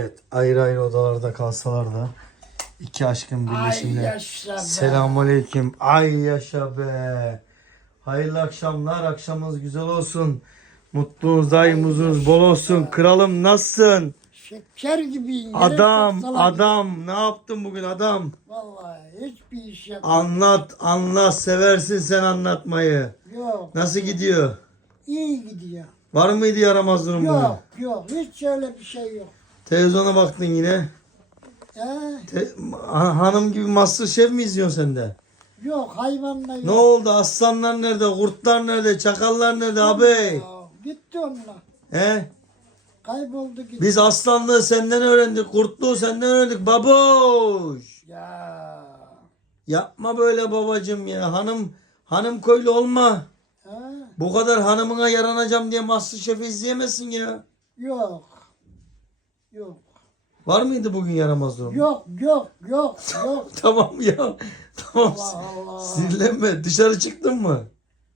Evet, ayrı ayrı odalarda kalsalar da iki aşkın Ay birleşimle. yaşa be. Selamünaleyküm. Ay yaşa be. Hayırlı akşamlar. Akşamınız güzel olsun. Mutluluğunuz, daimuzunuz bol olsun. Kralım nasılsın? Şeker gibiyim. Adam, adam. Ne yaptın bugün adam? Vallahi hiçbir iş yapmadım. Anlat, anlat. Seversin sen anlatmayı. Yok. Nasıl gidiyor? iyi gidiyor. Var mıydı yaramaz durum bugün? Yok yok. Hiç öyle bir şey yok. Televizyona baktın yine. Te- ha- hanım gibi Master Şef mi izliyorsun sen de? Yok hayvanla yok. Ne oldu? Aslanlar nerede? Kurtlar nerede? Çakallar nerede abi? Ya, Gitti onlar. He? Kayboldu gitti. Biz aslanlığı senden öğrendik. Kurtluğu senden öğrendik. Baboş. Ya. Yapma böyle babacım ya. Hanım hanım köylü olma. He? Bu kadar hanımına yaranacağım diye Master Şef'i izleyemezsin ya. Yok. Yok. Var mıydı bugün yaramaz durum? Yok yok yok yok. Tamam ya. Tamam. Allah Allah. Sinirlenme. Dışarı çıktın mı?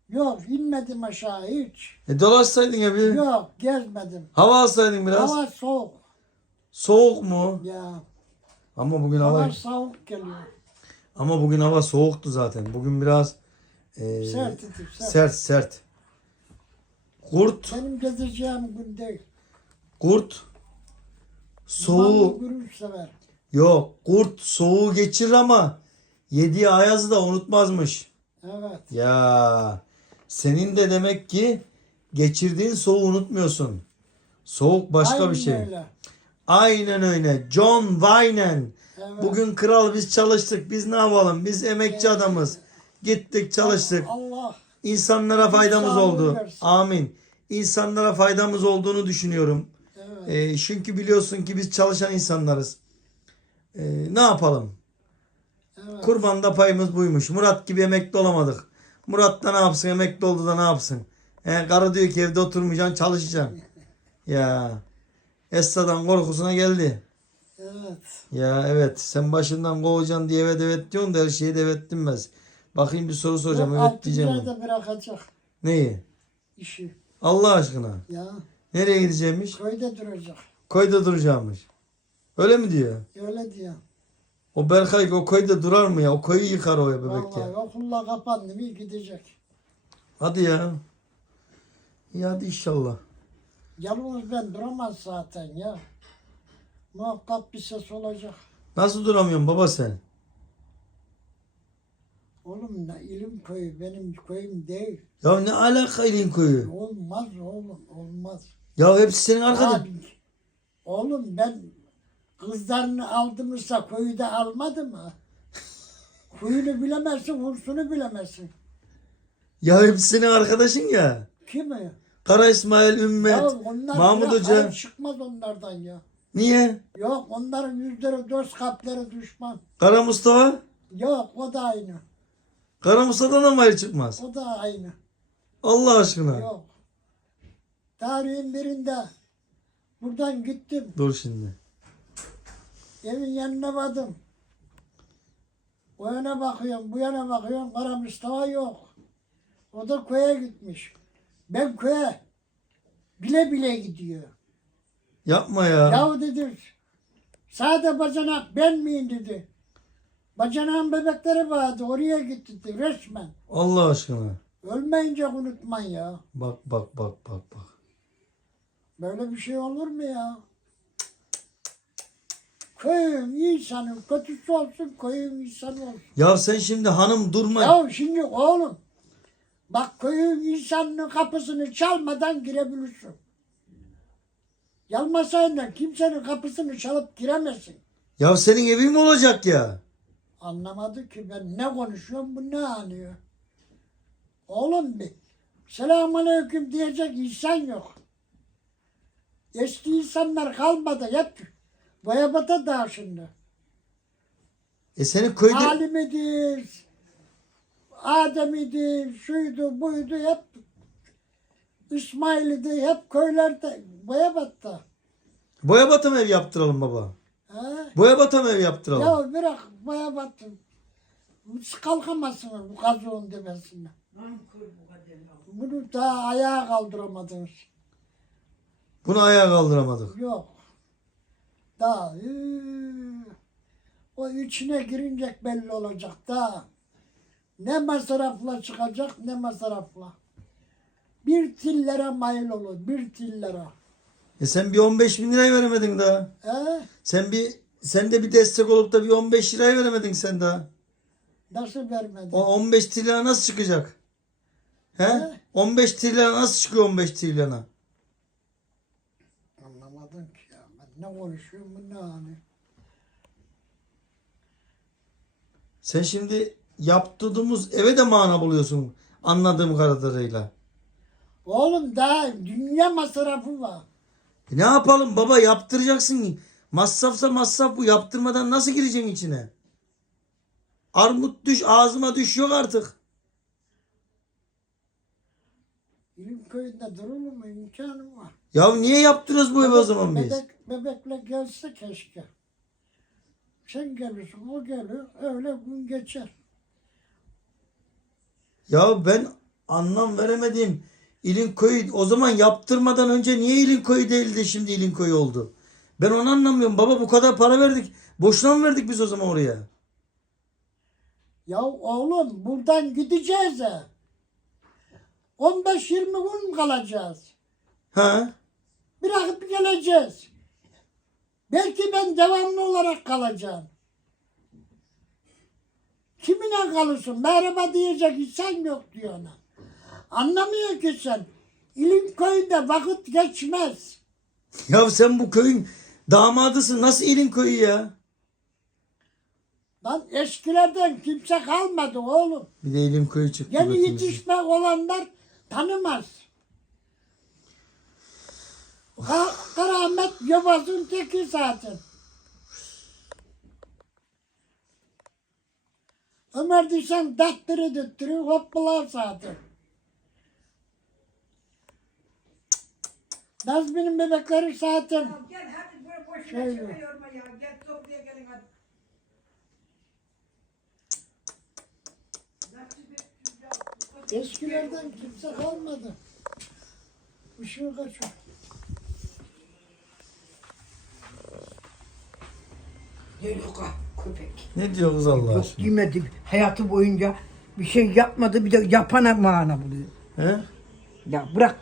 Yok inmedim aşağı hiç. E dolaşsaydın ya bir. Yok gezmedim. Hava alsaydın biraz. Hava soğuk. Soğuk mu? Ya. Ama bugün hava Hava soğuk geliyor. ama bugün hava soğuktu zaten. Bugün biraz e, Sert sert. sert sert. Kurt, Benim gezeceğim gün değil. kurt soğuğu yok. Kurt soğuğu geçirir ama yediği ayazı da unutmazmış. Evet. Ya senin de demek ki geçirdiğin soğuğu unutmuyorsun. Soğuk başka Aynen bir şey. Öyle. Aynen öyle. John Wayne. Evet. Bugün kral biz çalıştık. Biz ne yapalım? Biz emekçi adamız. Gittik çalıştık. Allah İnsanlara faydamız sağlığı oldu. versin. Amin. İnsanlara faydamız olduğunu düşünüyorum. Ee, çünkü biliyorsun ki biz çalışan insanlarız. Ee, ne yapalım? evet. Kurbanda payımız buymuş. Murat gibi emekli olamadık. Murat da ne yapsın? Emekli oldu da ne yapsın? He, karı diyor ki evde oturmayacaksın, çalışacaksın. Ya. Esra'dan korkusuna geldi. Evet. Ya evet sen başından kovacaksın diye evet evet diyorsun da her şeye de evet denmez. Bakayım bir soru soracağım Yok, evet diyeceğim. yerde bırakacak Neyi? işi. Allah aşkına. Ya. Nereye gideceğimmiş? Köyde duracak. Koyda duracağımmış. Öyle mi diyor? Öyle diyor. O Berkay o koyda durar mı ya? O koyu yıkar o ya bebek Vallahi ya. okulla kapandı mı gidecek. Hadi ya. İyi hadi inşallah. Yalnız ben duramaz zaten ya. Muhakkak bir ses olacak. Nasıl duramıyorsun baba sen? Oğlum ne ilim köyü benim köyüm değil. Ya ne alaka ilin koyu? Olmaz oğlum olmaz. Ya hepsi senin arkadaş. Abi, oğlum ben kızlarını aldımsa köyü de almadı mı? Kuyunu bilemezsin, hursunu bilemezsin. Ya hepsi senin arkadaşın ya. Kimi? Kara İsmail, Ümmet, Ya onlar Mahmut bile Hoca. çıkmaz onlardan ya. Niye? Yok onların yüzleri dost kalpleri düşman. Kara Mustafa? Yok o da aynı. Kara Mustafa'dan da mı çıkmaz? O da aynı. Allah aşkına. Yok. Tarihin birinde buradan gittim. Dur şimdi. Evin yanına vardım. O yana bakıyorum, bu yana bakıyorum. Kara Mustafa yok. O da köye gitmiş. Ben köye bile bile gidiyor. Yapma ya. Yahu dedi, sade bacanak ben miyim dedi. Bacanağın bebekleri vardı, oraya gitti resmen. Allah aşkına. Ölmeyince unutman ya. Bak bak bak bak bak. Böyle bir şey olur mu ya? Köyün insanı, kötüsü olsun, köyün insanı olsun. Ya sen şimdi hanım durma. Ya şimdi oğlum, bak köyün insanının kapısını çalmadan girebilirsin. Yalmasaydın kimsenin kapısını çalıp giremezsin. Ya senin evin mi olacak ya? Anlamadı ki ben ne konuşuyorum bu ne anlıyor. Oğlum bir selamünaleyküm diyecek insan yok. Eski insanlar kalmadı hep Boyabata da şimdi. E senin köyde... Alimidir, Adem'idir, şuydu buydu hep İsmail'di hep köylerde Boyabat'ta. Boyabat'a mı ev yaptıralım baba? Ha? Boyabat'a mı ev yaptıralım? Ya bırak Boyabat'ı. Siz kalkamazsınız bu kazığın demesine. Bunu daha ayağa kaldıramadınız. Bunu ayağa kaldıramadık. Yok. Daha üü, o içine girince belli olacak daha. Ne masrafla çıkacak ne masrafla. Bir tillere mail olur, bir tillere. E sen bir 15 bin lirayı veremedin daha. E, Sen bir sen de bir destek olup da bir 15 lirayı veremedin sen daha. nasıl vermedin? O 15 trilyona nasıl çıkacak? He? He? 15 trilyona nasıl çıkıyor 15 trilyona? Anlamadım ki ya. Ben ne konuşuyorum bu ne hani. Sen şimdi yaptığımız eve de mana buluyorsun anladığım kadarıyla. Oğlum daha dünya masrafı var. E ne yapalım baba yaptıracaksın. Masrafsa masraf bu. Yaptırmadan nasıl gireceksin içine? Armut düş ağzıma düş yok artık. İlim köyünde durur mu imkanım var. Ya niye yaptırıyoruz bu evi o zaman biz? Bebek, bebekle gelse keşke. Sen gelirsin, o gelir, öyle gün geçer. Ya ben anlam veremedim. İlin koyu o zaman yaptırmadan önce niye ilin koyu değildi şimdi ilin koyu oldu? Ben onu anlamıyorum. Baba bu kadar para verdik. Boşuna mı verdik biz o zaman oraya? Ya oğlum buradan gideceğiz ya. 15-20 gün kalacağız. Ha? Bırakıp geleceğiz. Belki ben devamlı olarak kalacağım. Kimine kalırsın? Merhaba diyecek insan yok diyor ona. Anlamıyor ki sen. İlim köyünde vakit geçmez. Ya sen bu köyün damadısın. Nasıl ilin koyu ya? Lan eskilerden kimse kalmadı oğlum. Bir de ilin koyu çıktı. Yeni başımıza. yetişmek olanlar tanımaz. Karamet yobazın teki zaten. Ömer diysen dattırı düttürü hoppalar zaten. Nazmi'nin bebekleri zaten Ya Gel hadi böyle boşuna şaka yorma ya. Gel topluya gelin hadi. eskilerden kimse kalmadı. Işığı kaçıyor. Ha köpek. Ne diyor kız Allah Yok aşkına? yemedi hayatı boyunca bir şey yapmadı bir de yapana mana buluyor. He? Ya bırak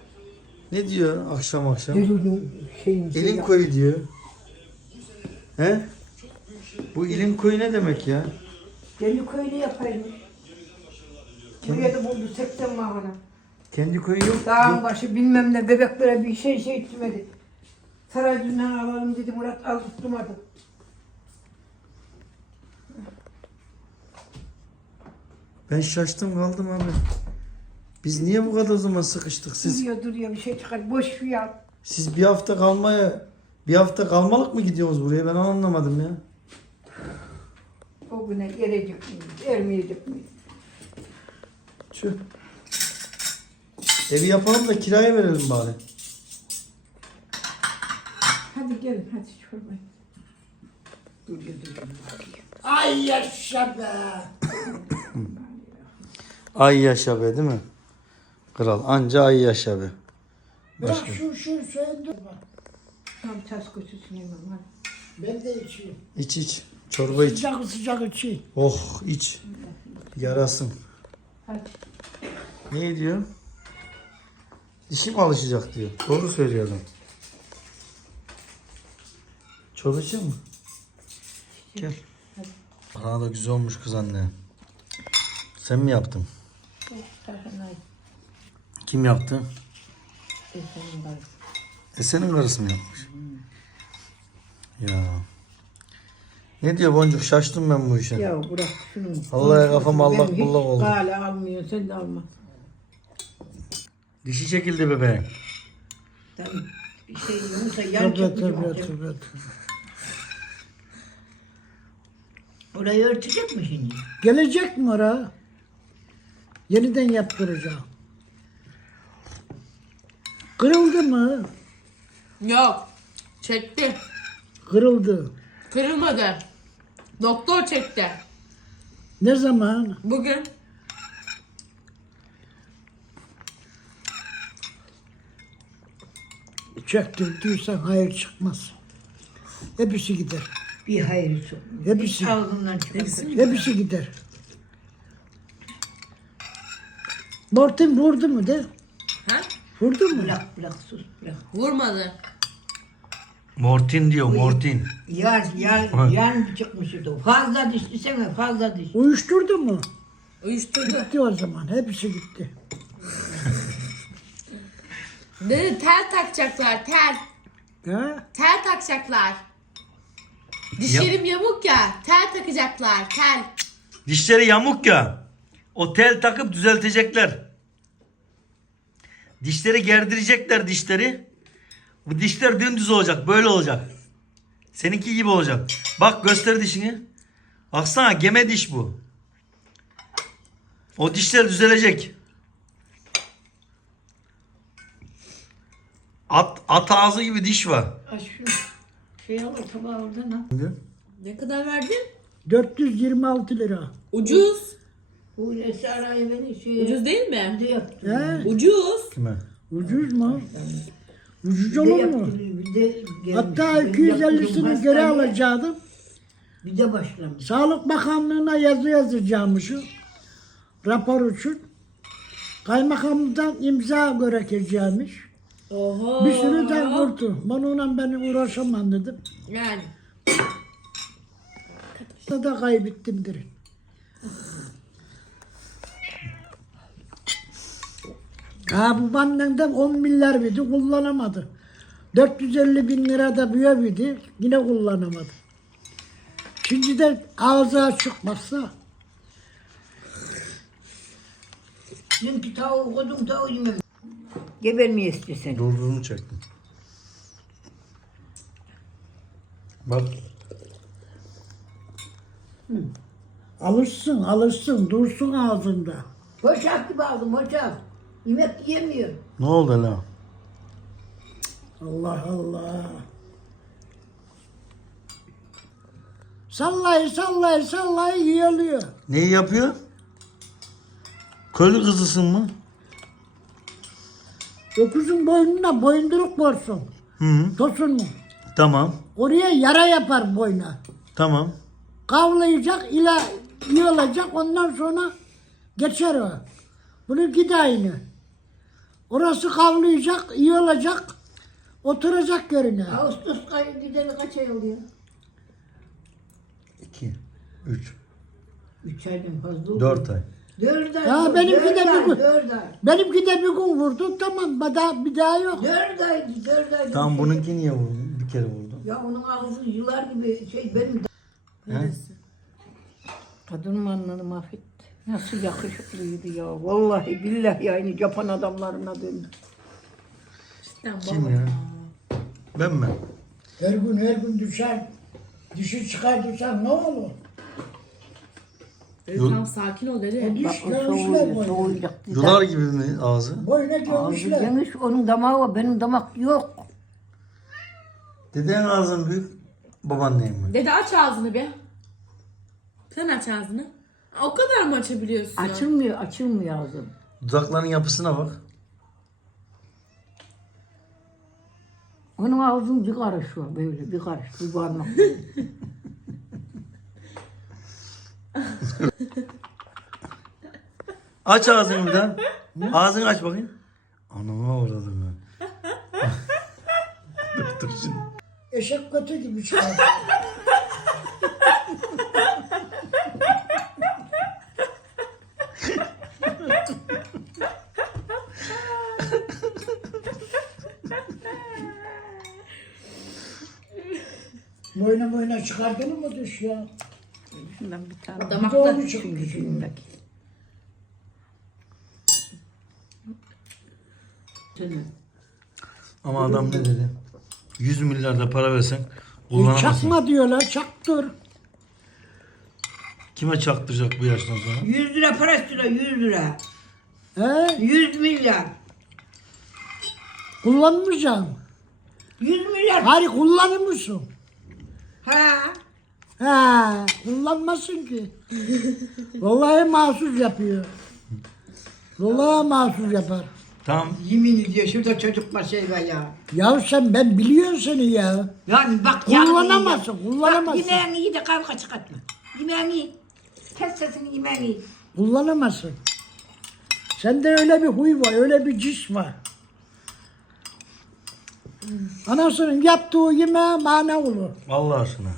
Ne diyor akşam akşam? delinin şeyini. şey İlim yap. koyu diyor. He? Bu ilim koyu ne demek ya? Deli köyünü yapayım. Buraya da buldu 80 mahana. Kendi koyu yok. Dağın başı bilmem ne bebeklere bir şey şey etmedi. Saraycından alalım dedi Murat al tutmadı. Ben şaştım kaldım abi. Biz niye bu kadar o zaman sıkıştık? Siz Duruyor duruyor bir şey çıkar boş fiyat. siz bir hafta kalmaya bir hafta kalmalık mı gidiyorsunuz buraya? Ben onu anlamadım ya. O güne gelecek miyiz, ermeyecek miyiz? Tüh. Evi yapalım da kiraya verelim bari. Hadi gelin hadi çorbayı. Duruyor duruyor. Ay yaşa be. Ay yaşa be değil mi? Kral anca ay yaşa be. Başka. şu şu söndür. Tam tas köşesine yemem hadi. Ben de içeyim. İç iç. Çorba iç. Sıcak sıcak içeyim. Oh iç. Yarasın. Hadi. Ne diyor? Dişim alışacak diyor. Doğru söylüyor adam. Çorba içecek mi? Gel. Bana da güzel olmuş kız anne. Sen mi yaptın? Kim yaptı? Efendim bari. Esen'in karısı mı yapmış? Ya. Ne diyor Boncuk? Şaştım ben bu işe. Ya bırak şunu. Vallahi kafam allak bullak oldu. Gale almıyor sen de alma. Dişi çekildi bebeğin. Tamam. Bir şey yoksa yan çekeceğim. tövbe tövbe. Orayı örtecek mi şimdi? Gelecek mi oraya? Yeniden yaptıracağım. Kırıldı mı? Yok. Çekti. Kırıldı. Kırılmadı. Doktor çekti. Ne zaman? Bugün. Çektirdiysen hayır çıkmaz. Hepsi gider. Bir hayır çok. Hepsi. Ağzından çıkmaz. Hepsi gider. Mortin vurdu mu de? Ha? Vurdu mu? Bırak bırak sus bırak. Vurmadı. Mortin diyor Mortin. Yan yan yan çıkmış o. Fazla diş iseme fazla diş. Uyuşturdu mu? Uyuşturdu. Gitti o zaman. Hepsi gitti. Dedi tel takacaklar tel. Ha? Tel takacaklar. Dişlerim yamuk ya. Tel takacaklar. Tel. Dişleri yamuk ya. O tel takıp düzeltecekler. Dişleri gerdirecekler dişleri. Bu dişler dümdüz olacak. Böyle olacak. Seninki gibi olacak. Bak göster dişini. Baksana geme diş bu. O dişler düzelecek. At, at ağzı gibi diş var. Aç şu şey al tabağı oradan al. Ne kadar verdin? 426 lira. Ucuz. Bu nesi arayı beni şey. Ucuz değil mi? Bir de yaptı. He? Ucuz. Kime? Ucuz mu? Ucuz Bir de olur yaptı. mu? Bir de gelmiş. Hatta yaptırdım 250'sini geri hastaneye, alacaktım. Bir de başlamış. Sağlık Bakanlığı'na yazı yazacağımışım. Rapor için. Kaymakamdan imza gerekeceğimiş. Oho. Bir sürü de vurdu. Bununla ben uğraşamam dedim. Yani. Da da kaybettim derim. Ha bu benden 10 milyar verdi kullanamadı. 450 bin lira da büyü verdi yine kullanamadı. Şimdi de ağzı açık baksa Dünkü tavuğu koydum tavuğu yemem. Gebermeye istiyorsan. Durdurunu çektim. Bak. alışsın alışsın dursun ağzında. Boşak gibi aldım boşak. Yemek yemiyor. Ne oldu la? Allah Allah. Sallay sallay sallay yiyoluyor. Neyi yapıyor? Köylü kızısın mı? Öküzün boynuna boyunduruk borsun. Hı hı. Tosun mu? Tamam. Oraya yara yapar boyuna. Tamam. Kavlayacak, ila iyi olacak ondan sonra geçer o. Bunun gidi aynı. Orası kavlayacak, iyi olacak, oturacak yerine. Ağustos kay- gideli kaç ay oluyor? 2, 3, Üç aydan fazla oldu. 4 ay. Dört ay. Ya benimki dört de ay, bir gün. Dört ay. Benimki de bir gün vurdu, tamam bir daha, bir daha yok. Dört ay. Dört ay. Tamam bununki niye vurdun? Bir kere vurdun. Ya onun ağzı yılar gibi şey benim. Neresi? Kadınım anladı mahvetti. Nasıl yakışıklıydı ya. Vallahi billahi yani Japon adamlarına döndü. Cidden Kim baba. ya? Ben mi? Her gün her gün düşer, dişi çıkartırsan ne olur? Dedi, tamam sakin ol dedi. Diş Bak o göğüsle soğuyacak, boyuna. soğuyacak. Yular gibi mi ağzı? Boyuna Ağzı göğüsle. geniş, onun damağı var, benim damak yok. Deden ağzın büyük. Babaannen mi? Dede aç ağzını bir. Sen aç ağzını. O kadar mı açabiliyorsun? Açılmıyor, açılmıyor ağzım. Dudakların yapısına bak. Onun ağzının bir karış var böyle, bir karış, bir parmak. Aç ağzını bir daha. Ağzını aç bakayım. Anama uğradım ben. dur dur şimdi. Eşek kötü gibi çıkar. Çıkardın mı düş ya? Şundan bir tane. Bir de Damakta. onu çıkmış. Yüzündeki. Senin. Ama adam ne dedi? 100 milyar da para versen kullanamazsın. Çakma diyorlar, çaktır. Kime çaktıracak bu yaştan sonra? 100 lira para lira, 100 lira. He? 100 milyar. Kullanmayacağım. 100 milyar. Hayır kullanır mısın? Ha. Ha, kullanmasın ki. Vallahi mahsus yapıyor. Vallahi mahsus yapar. Tamam. Yemin ediyor şurada çocuk var şey var ya. Ya sen ben biliyorum seni ya. Yani bak Kullanamazsın, Bak kullanamazsın. yemeğini iyi de kavga çıkartma. Yemeğini iyi. Kes sesini yemeğini iyi. Kullanamazsın. Sende öyle bir huy var, öyle bir cis var. Anasının yaptığı yemeğe mana olur. Allah aşkına.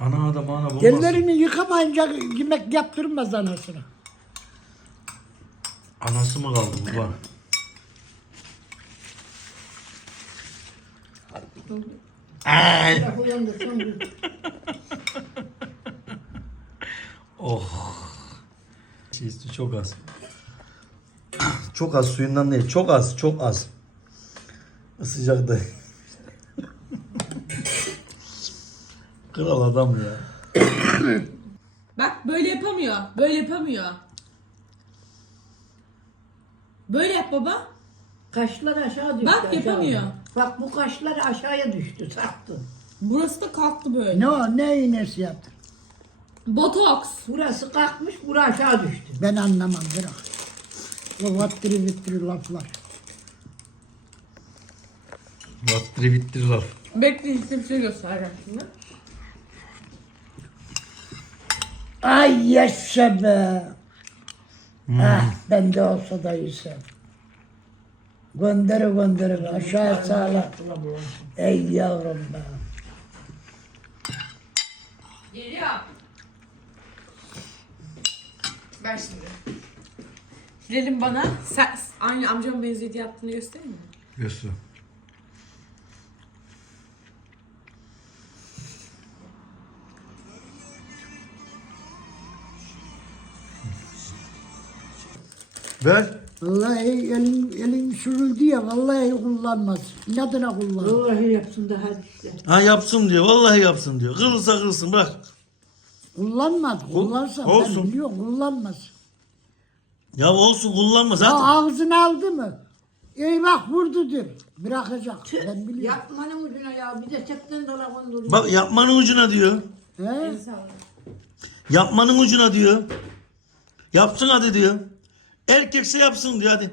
Ana da bana bulmaz. Ellerini yıkamayınca yemek yaptırmaz anasına. Anası mı kaldı baba? Ay. Oh. Çiğsi çok az. Çok az suyundan değil. Çok az, çok az. Sıcak da. Kral adam ya. Bak böyle yapamıyor. Böyle yapamıyor. Böyle yap baba. Kaşlar aşağı düştü. Bak, aşağı. yapamıyor. Bak bu kaşlar aşağıya düştü, sarktı. Burası da kalktı böyle. Ne o, ne iğnesi yaptı? Botoks. Burası kalkmış, bura aşağı düştü. Ben anlamam bırak. O vattiri vittiri laflar. Battırı bittiri laf. Bekleyin size bir şey göstereceğim şimdi. Ay yaşa be. Ah ben de olsa da yesem. Gönderi gönderi aşağı sağla. Ey yavrum be. Geliyor. Ver şimdi. Hilal'in bana sen, aynı amcamın benzediği yaptığını göstereyim mi? Göster. Ver. Vallahi elin, elin sürüldü ya vallahi kullanmaz. İnadına kullan. Vallahi yapsın daha işte. Ha yapsın diyor. Vallahi yapsın diyor. Kırılsa kırılsın bırak. Kullanmaz. Kullansa olsun. ben biliyorum kullanmaz. Ya olsun kullanma Ya zaten. ağzını aldı mı? Eyvah vurdudur. Bırakacak. Ben biliyorum. Yapmanın ucuna ya, bir de çekten dolabın duruyor. Bak yapmanın ucuna diyor. He? Yapmanın ucuna diyor. Yapsın hadi diyor. Erkekse yapsın diyor hadi.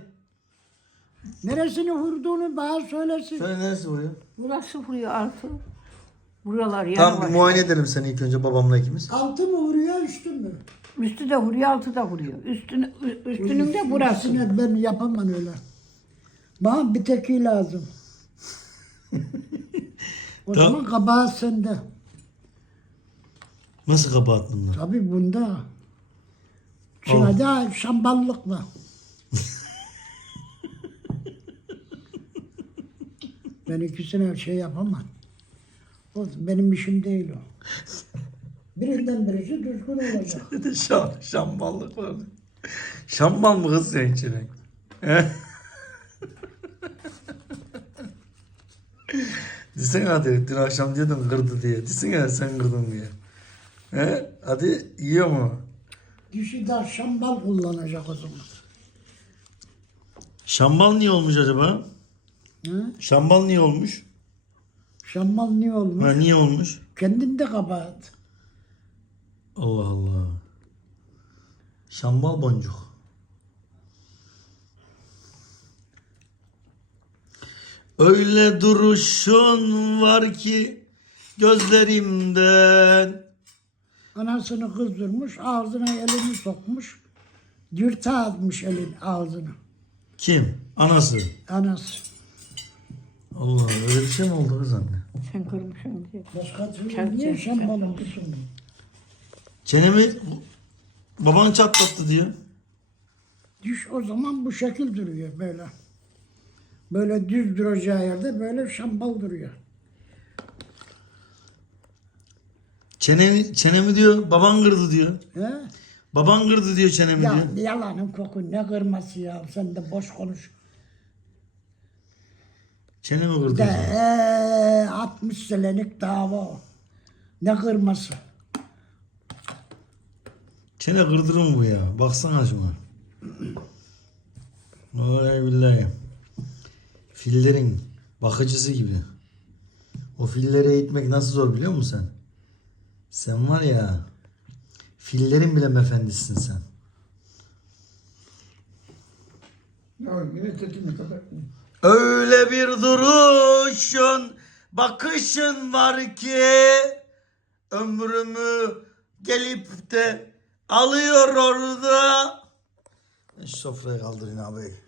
Neresini vurduğunu bana söylesin. Şöyle neresi vuruyor? Burası vuruyor altı. Buralar yer Tamam var. muayene edelim seni ilk önce babamla ikimiz. Altı mı vuruyor üstü mü? Üstü de vuruyor, altı da vuruyor. Üstünü, ü- üstünün de burası. Üstüne ben yapamam öyle. Bana bir teki lazım. o Tamam. zaman kabahat sende. Nasıl kapattın lan? Tabii bunda. Çin'de şamballık var. ben ikisine şey yapamam. O benim işim değil o. Birinden birisi düzgün olacak. Bir de şam, şamballık var. Şambal mı kız senin? He? Desene hadi dün akşam diyordun kırdı diye. Desene sen kırdın diye. He? Hadi yiyor mu? Dişi de şambal kullanacak o zaman. Şambal niye olmuş acaba? Hı? Şambal niye olmuş? Şambal niye olmuş? Ha, niye olmuş? Kendinde kabahat. Allah Allah. Şambal boncuk. Öyle duruşun var ki gözlerimden. Anasını kızdırmış, ağzına elini sokmuş. Dürte atmış elin ağzını. Kim? Anası. Anası. Allah Allah öyle bir şey mi oldu kız anne? Sen kırmışsın diye. Başka türlü niye çat şambalın kızım? Çenemi baban çatlattı diyor. Diş o zaman bu şekil duruyor böyle. Böyle düz duracağı yerde böyle şambal duruyor. Çenemi, çenemi diyor baban kırdı diyor. He? Baban kırdı diyor çenemi Ya diyor. yalanın koku ne kırması ya sen de boş konuş. Çenemi kırdı. De ee, 60 senelik dava o. Ne kırması? Çene kırdırım bu ya. Baksana şuna. Vallahi billahi. Fillerin bakıcısı gibi. O filleri eğitmek nasıl zor biliyor musun sen? Sen var ya fillerin bile mefendisisin sen. Öyle bir duruşun, bakışın var ki ömrümü gelip de alıyor orada. Sofraya kaldırın abi.